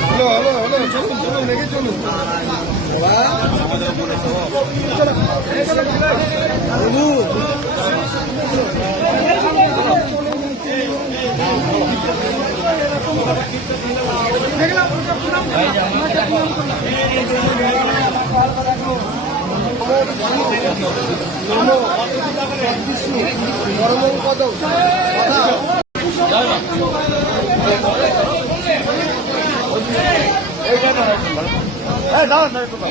hello hello hello চলুন চলুন রেখে চলুন 나와 나와 나와